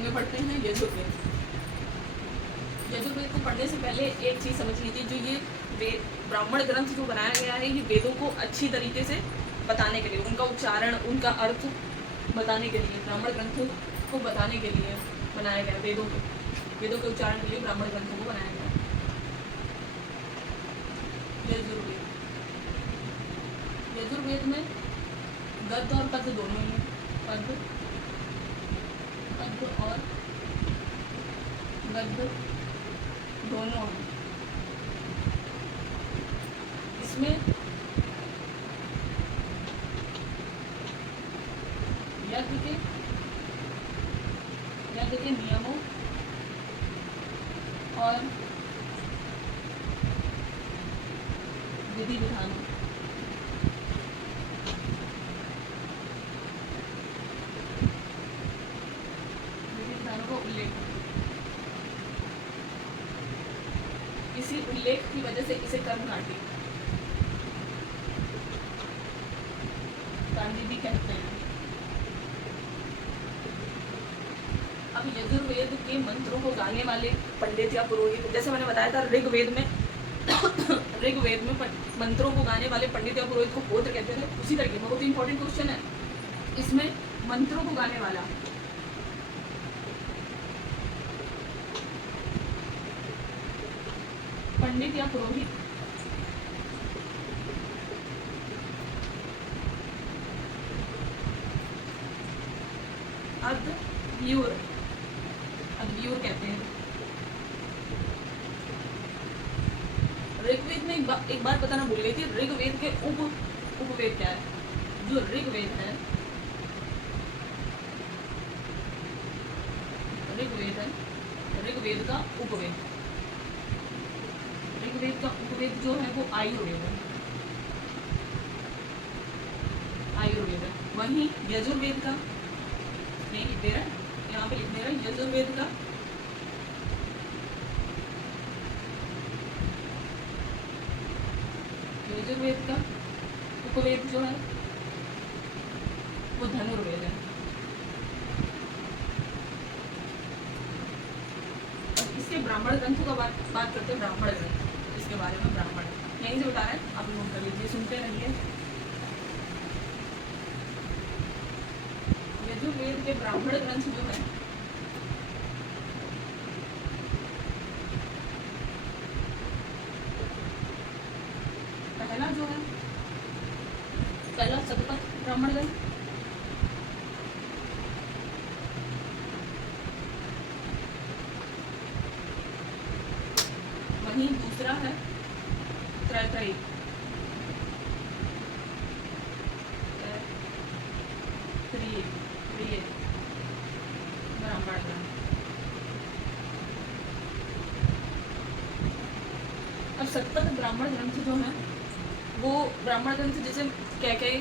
आगे बढ़ते हैं यजुर्वेद। यजुर्वेद को पढ़ने से पहले एक चीज़ समझ लीजिए, जो ये वेद ब्राह्मण ग्रंथ जो बनाया गया है, ये वेदों को अच्छी तरीके से बताने के लिए, उनका उच्चारण, उनका अर्थ बताने के लिए, ब्राह्मण ग्रंथों को बताने के लिए बनाया गया। वेदों के उच्चारण के लिए ब्राह्मण ग्रंथों को बनाया गया। यजुर्वेद, यजुर्वेद में गद्य और पद्य दोनों ही हैं। पद्य और गद्य दोनों हैं। इसमें यज्ञ के नियमों और विधि विधानों का उल्लेख, इसी उल्लेख की वजह से इसे कर्मकांडी भी कहते हैं। अब यजुर्वेद के मंत्रों को गाने वाले पंडित या पुरोहित, जैसे मैंने बताया था ऋग्वेद में मंत्रों को गाने वाले पंडित या पुरोहित को होत्र कहते थे। उसी तरीके में बहुत इंपॉर्टेंट क्वेश्चन है इसमें, मंत्रों को गाने वाला पंडित या पुरोहित अद्व्यूर कहते हैं। ऋग्वेद में एक बार बताना भूल गई थी, ऋग्वेद के उपवेद क्या है। जो ऋग्वेद है, ऋग्वेद का उपवेद, ऋग्वेद का उपवेद जो है वो आयुर्वेद है। वहीं यजुर्वेद का नहीं लिख दे रहा है, यहाँ पे लिख दे रहा है यजुर्वेद का उपवेद जो है वो धनुर्वेद है। और इसके ब्राह्मण ग्रंथों का बात करते हैं। ब्राह्मण ग्रंथ, इसके बारे में ब्राह्मण यहीं से बता रहे हैं, आप नोट कर लीजिए, सुनते रहिए। यजुर्वेद के ब्राह्मण ग्रंथ जो है पहला शतपथ ब्राह्मण ग्रंथ, वहीं दूसरा है त्रैतरीय ब्राह्मण ग्रंथ। अब शतपथ ब्राह्मण ग्रंथ जो है वो ब्राह्मण ग्रंथ जैसे कैकेयी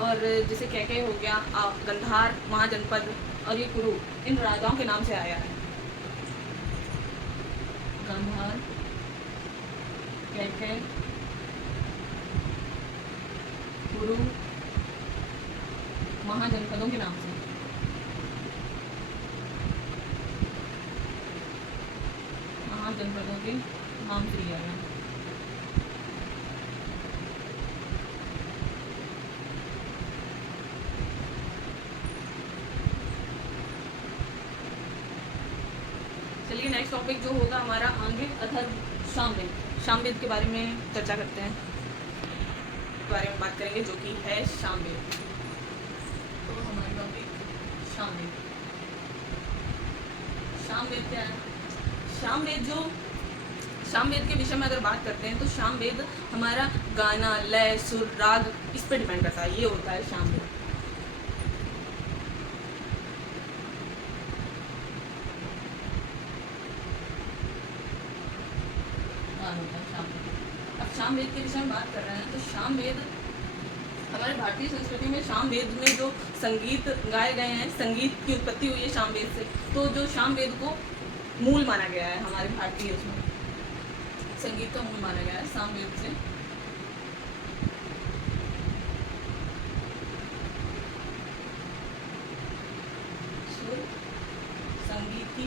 और जैसे कैकेयी हो गया, गंधार महाजनपद और ये कुरु, इन राजाओं के नाम से आया है। गंधार, कैकेयी, कुरु, महाजनपदों के नाम से। महाजनपदों के नाम से लिया गया। चलिए नेक्स्ट टॉपिक जो होगा हमारा आगे अथर्व सामवेद। सामवेद के बारे में चर्चा करते हैं, बारे में बात करेंगे, जो कि है सामवेद। तो हमारा टॉपिक सामवेद। सामवेद क्या है? सामवेद के विषय में अगर बात करते हैं तो सामवेद हमारा गाना, लय, सुर, राग, इस पर डिपेंड करता है। ये होता है सामवेद। अब सामवेद के विषय में बात कर रहे हैं तो सामवेद हमारे भारतीय संस्कृति में, सामवेद में जो संगीत गाए गए हैं, संगीत की उत्पत्ति हुई है सामवेद से। तो जो सामवेद को मूल माना गया है हमारे भारतीय, उसमें संगीत का मूल माना गया है सामवेद से। सुर, की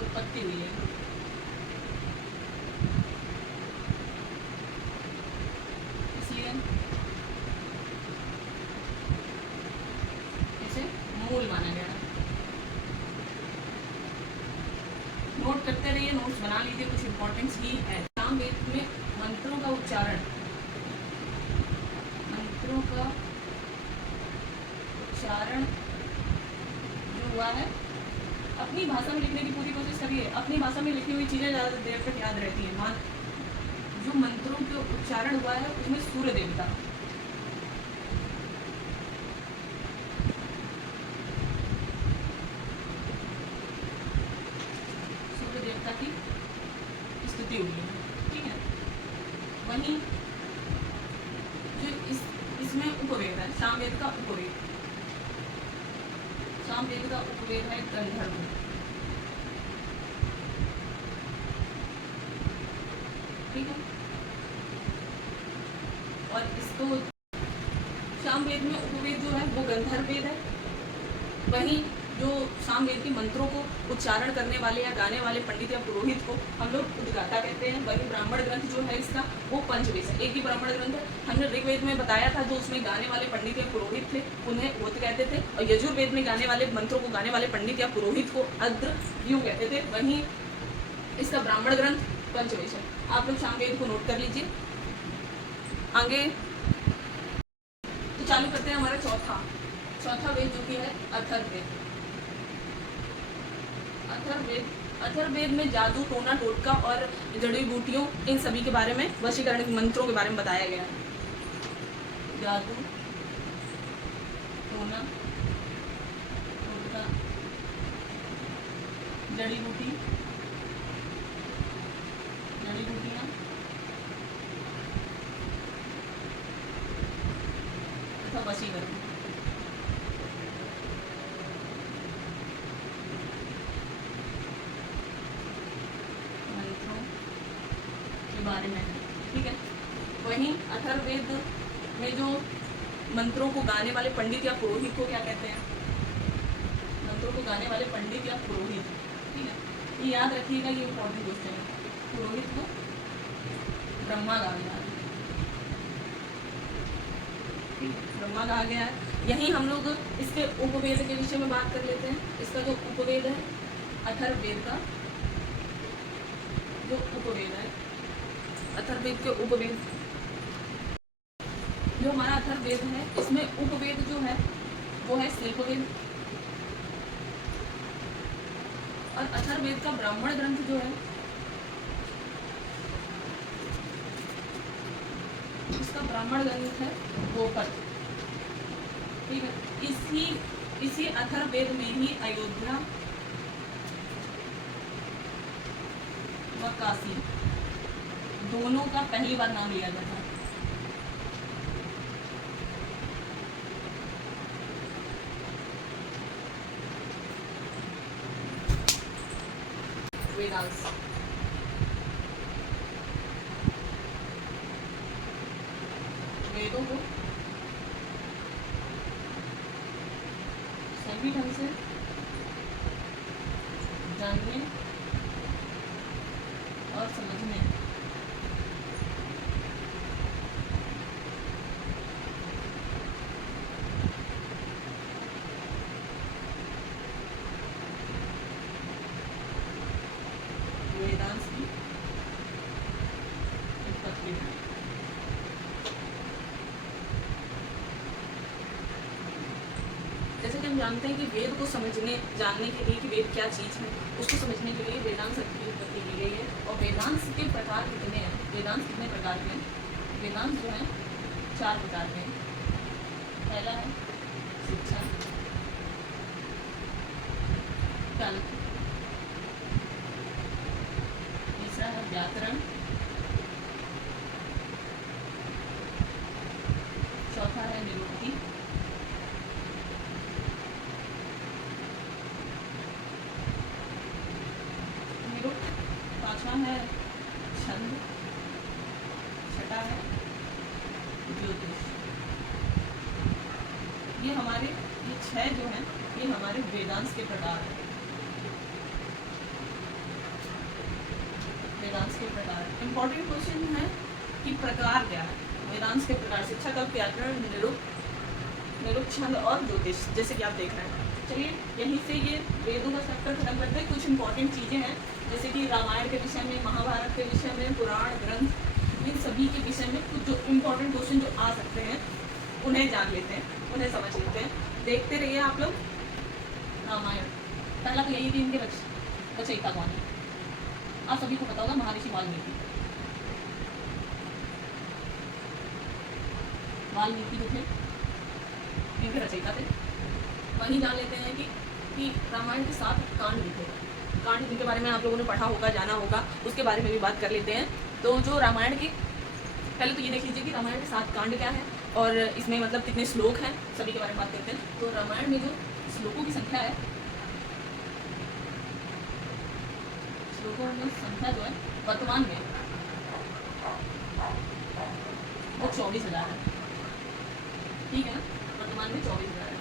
उत्पत्ति हुई है। इसलिए इसे मूल माना गया। नोट करते रहिए, नोट्स बना लीजिए, कुछ इंपॉर्टेंस ही है। सामवेद में मंत्रों का उच्चारण जो हुआ है, अपनी भाषा में लिखने की पूरी कोशिश करिए। अपनी भाषा में लिखी हुई चीज़ें ज़्यादा देर तक याद रहती हैं। जो मंत्रों के उच्चारण हुआ है उसमें सूर्य देवता, की स्तुति हुई है, ठीक है। वहीं जो इसमें उपवेद है, सामवेद का उपवेद, सामवेद का उपवेद है गंधर्व। ठीक है, और इसको सामवेद में उपवेद जो है वो गंधर्व वेद है। वहीं जो सामवेद के मंत्रों को उच्चारण करने वाले या गाने वाले पंडित या पुरोहित को हम लोग उद्गाता कहते हैं। वहीं ब्राह्मण ग्रंथ जो है इसका वो पंचवेद है। एक ही ब्राह्मण ग्रंथ है, हमने ऋग्वेद में बताया था, जो उसमें गाने वाले पंडित या पुरोहित थे उन्हें उत कहते थे, और यजुर्वेद में गाने वाले मंत्रों को गाने वाले पंडित या पुरोहित को अद्रव्यू कहते थे। वहीं इसका ब्राह्मण ग्रंथ पंचवेद है। आप लोग सामवेद को नोट कर लीजिए। आगे तो चालू करते हैं हमारा चौथा वेद जो कि है अथर्ववेद। अथर्ववेद में जादू, टोना टोटका और जड़ी बूटियों, इन सभी के बारे में, वशीकरण मंत्रों के बारे में बताया गया है। जादू, टोना टोटका, जड़ी बूटियां तथा वशीकरण। बारे में, ठीक है। वहीं अथर्ववेद में जो मंत्रों को गाने वाले पंडित या पुरोहित को क्या कहते हैं? मंत्रों को गाने वाले पंडित या पुरोहित, ठीक है, ये याद रखिएगा, ये इम्पोर्टेंट क्वेश्चन है। पुरोहित को ब्रह्मा कहा गया है, ब्रह्मा कहा गया है। यहीं हम लोग इसके उपवेद के विषय में बात कर लेते हैं। इसका जो उपवेद है अथर्ववेद का, जो उपवेद है अथर्ववेद के उपवेद, जो हमारा अथर्ववेद है इसमें उपवेद जो है वो है शिल्पवेद। और अथर्ववेद का ब्राह्मण ग्रंथ जो है, इसका ब्राह्मण ग्रंथ है गोपद, ठीक है। इसी अथर्ववेद में ही अयोध्या व काशी दोनों का पहली बार नाम लिया गया था। वेदांश, वेदों को सही ढंग से जानने और समझने वेदांश की उत्पत्ति है। जैसे कि हम जानते हैं कि वेद को जानने के लिए कि वेद क्या चीज़ है, उसको समझने के लिए वेदांत शब्द की उत्पत्ति की गई है। और वेदांत के प्रकार कितने हैं? वेदांत कितने प्रकार के हैं? वेदांत जो है 4 प्रकार के हैं। पहला है शिक्षा, तंत्र, तीसरा है व्याकरण, चौथा है निरुक्ति, पांचवा है छंद, छठा है ज्योतिष। ये 6 जो है ये हमारे वेदांश के प्रकार हैं। वेदांश के प्रकार इंपॉर्टेंट क्वेश्चन है कि प्रकार क्या है वेदांश के प्रकार, शिक्षा का व्याकरण, निरुक्छंद और ज्योतिष, जैसे कि आप देख रहे हैं। चलिए यहीं से ये वेदों का चैप्टर खत्म करते हैं। कुछ इंपॉर्टेंट चीज़ें हैं जैसे कि रामायण के विषय में, महाभारत के विषय में, पुराण ग्रंथ, इन सभी के विषय में कुछ जो इम्पोर्टेंट क्वेश्चन जो आ सकते हैं उन्हें जान लेते हैं, उन्हें समझ लेते हैं। देखते रहिए आप लोग। रामायण पहला तो यही थी, इनके रचयिता कौन है आप सभी को पता होगा, महर्षि वाल्मीकि। वाल्मीकि जो थे इनके रचयिता थे। वहीं जान लेते हैं कि रामायण के 7 कांड लिखे गए। कांड जिनके बारे में आप लोगों ने पढ़ा होगा, जाना होगा, उसके बारे में भी बात कर लेते हैं। तो जो रामायण की, पहले तो ये देख लीजिए कि रामायण के 7 कांड क्या है और इसमें मतलब कितने श्लोक हैं, सभी के बारे में बात करते हैं। तो रामायण में जो श्लोकों की संख्या है, श्लोकों में संख्या जो है वर्तमान में वो 24,000 है। ठीक है ना, वर्तमान में 24,000 है।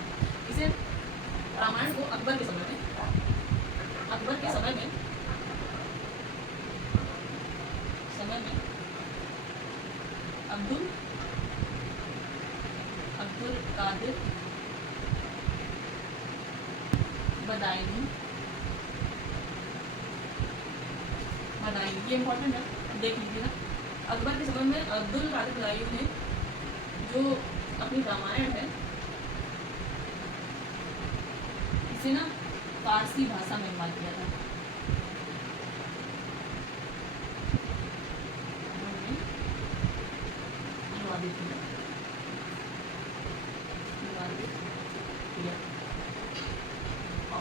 इसे रामायण को अकबर के समय में अब्दुल कादिर बदायूनी, ये इंपॉर्टेंट है, देख लीजिएगा। अकबर के समय में अब्दुल कादिर बदायूनी ने जो अपनी रामायण है इसे ना फारसी भाषा में अनुवाद किया था।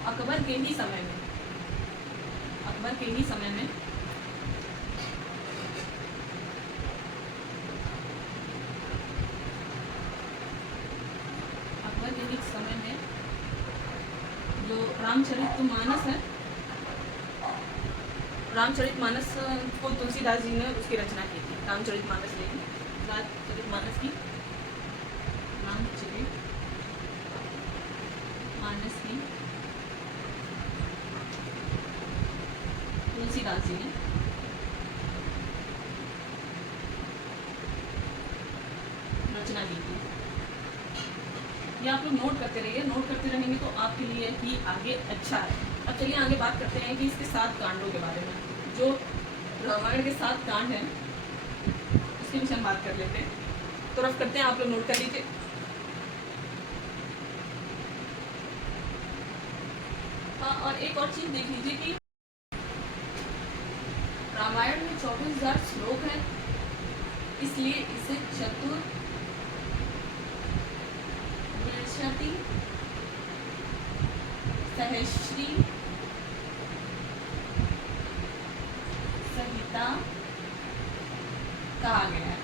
अकबर के ही समय में अकबर के ही समय में जो रामचरितमानस है, रामचरितमानस को तुलसीदास जी ने उसकी रचना की थी। रामचरितमानस की तुलसीदास जी ने रचना की थी। ये आप लोग नोट करते रहिए, नोट करते रहेंगे तो आपके लिए ही आगे अच्छा है। अब चलिए आगे बात करते हैं कि इसके 7 कांडों के बारे में। जो रामायण के 7 कांड हैं उसके विषय में बात कर लेते हैं। तो रफ करते हैं, आप लोग नोट कर लीजिए। हाँ, और एक और चीज देख लीजिए कि रामायण में 24,000 श्लोक हैं, इसलिए इसे चतुर्विंशति सहस्री संहिता कहा गया है।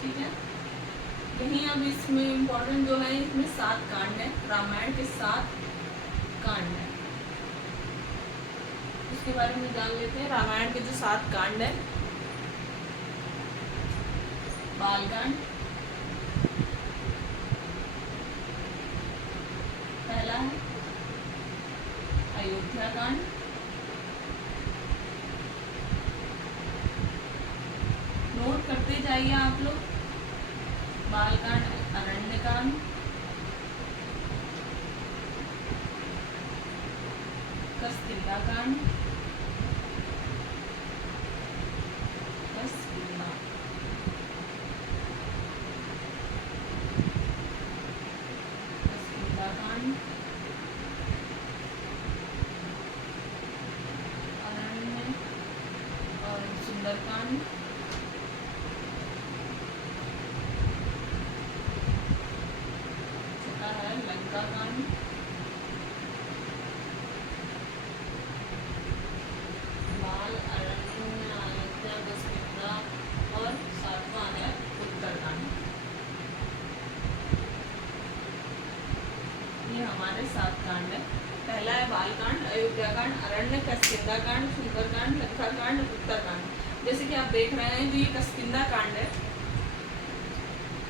ठीक है, यही अब इसमें इम्पोर्टेंट जो है, इसमें 7 कांड है, रामायण के 7 कांड है, उसके बारे में जान लेते हैं। रामायण के जो 7 कांड है, बालकांड पहला है, अयोध्या कांड, नोट करते जाइए आप लोग। बालकांड, अरण्यकांड, कस्तिल्ला कांड, सुंदरकांड, छठा है लंका कांड, बाल, अरण्य, अयोध्या, कस्तिल्ला और 7वां है उत्तरकांड। ये हमारे 7 कांड है। पहला है बालकांड, अयोध्याकांड, अरण्य, कस्तिल्लाकांड, सुंदरकांड, लंकाकांड, उत्तरकांड। जैसे कि आप देख रहे हैं, जो ये कस्तिल्ला कांड है,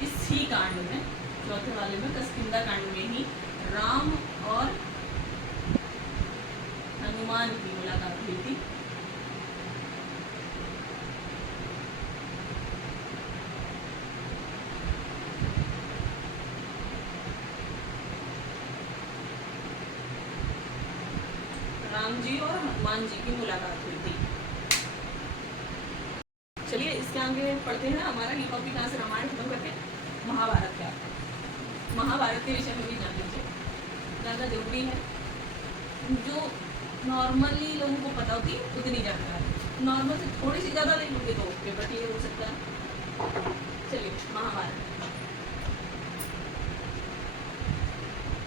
इसी कांड में, चौथे वाले में किष्किंधा कांड में ही राम और हनुमान की मुलाकात हुई थी। राम जी और हनुमान जी की मुलाकात हुई थी। चलिए इसके आगे पढ़ते हैं। हमारा ये टॉपिक यहाँ से रामायण खत्म करके महाभारत का, महाभारत के विषय में भी जान लीजिए, ज़्यादा जरूरी है। जो नॉर्मली लोगों को पता होती है उतनी जानकारी, नॉर्मल से थोड़ी सी ज़्यादा नहीं होगी तो पेपर क्लियर हो सकता है। चलिए महाभारत,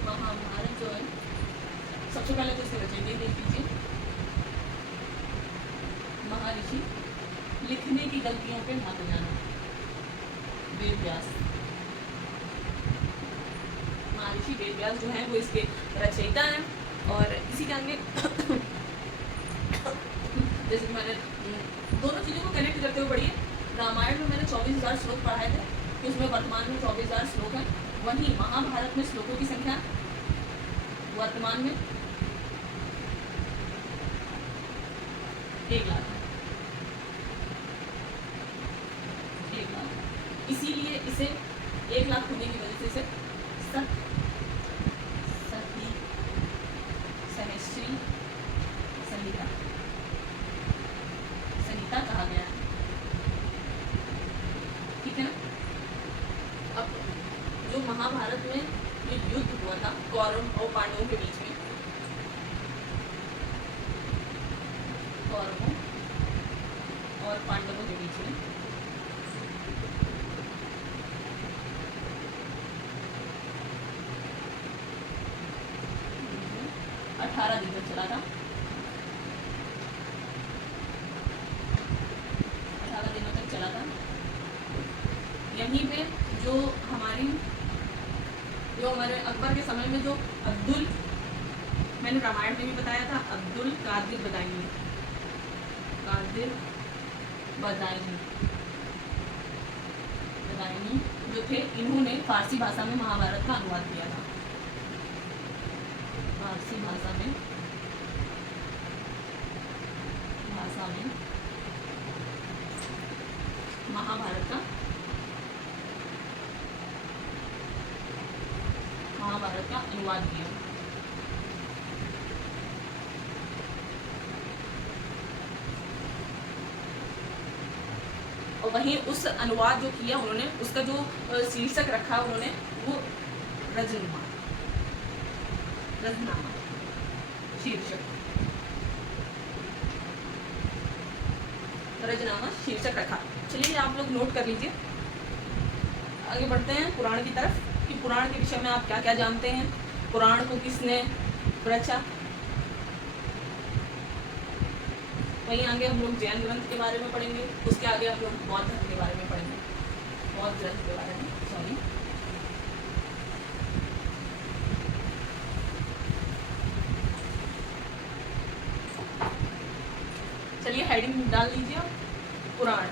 महाभारत जो है सबसे पहले तो इसके रचयिता देख लीजिए, महर्षि लिखने की गलतियों पे मत जाना, वेद व्यास। महर्षि वेद व्यास जो है वो इसके रचयिता हैं। और इसी के आगे जैसे कि मैंने दोनों चीज़ों को कनेक्ट करते हुए पढ़िए। रामायण में मैंने 24,000 श्लोक पढ़ाए थे, तो उसमें वर्तमान में 24,000 श्लोक हैं। वहीं महाभारत में श्लोकों की संख्या वर्तमान में 1 लाख है। 1 लाख, इसीलिए इसे 1 लाख होने की वजह से इसे सती सहस्त्री संहिता संहिता कहा गया है। ठीक है ना। अब जो महाभारत में जो युद्ध हुआ था कौरव और पांडवों के बीच में, कौरवों और पांडवों के बीच में, 18 दिन तक चला था। 18 दिनों तक चला था। यहीं पे जो हमारे अकबर के समय में जो अब्दुल, मैंने रामायण में भी बताया था, अब्दुल कादिर बदायूनी, कादिर बदायूनी जो थे, इन्होंने फारसी भाषा में महाभारत का अनुवाद किया था। फारसी भाषा में महाभारत का अनुवाद किया। और वहीं उस अनुवाद जो किया उन्होंने, उसका जो शीर्षक रखा उन्होंने, वो रजनामा शीर्षक, रजनामा शीर्षक रखा। चलिए आप लोग नोट कर लीजिए। आगे बढ़ते हैं पुराण की तरफ, कि पुराण के विषय में आप क्या क्या जानते हैं, पुराण को किसने रचा। वहीं आगे हम लोग जैन ग्रंथ के बारे में पढ़ेंगे, उसके आगे हम लोग बौद्ध धर्म के बारे में पढ़ेंगे, बौद्ध ग्रंथ के बारे में, सॉरी। चलिए हेडिंग डाल लीजिए पुराण।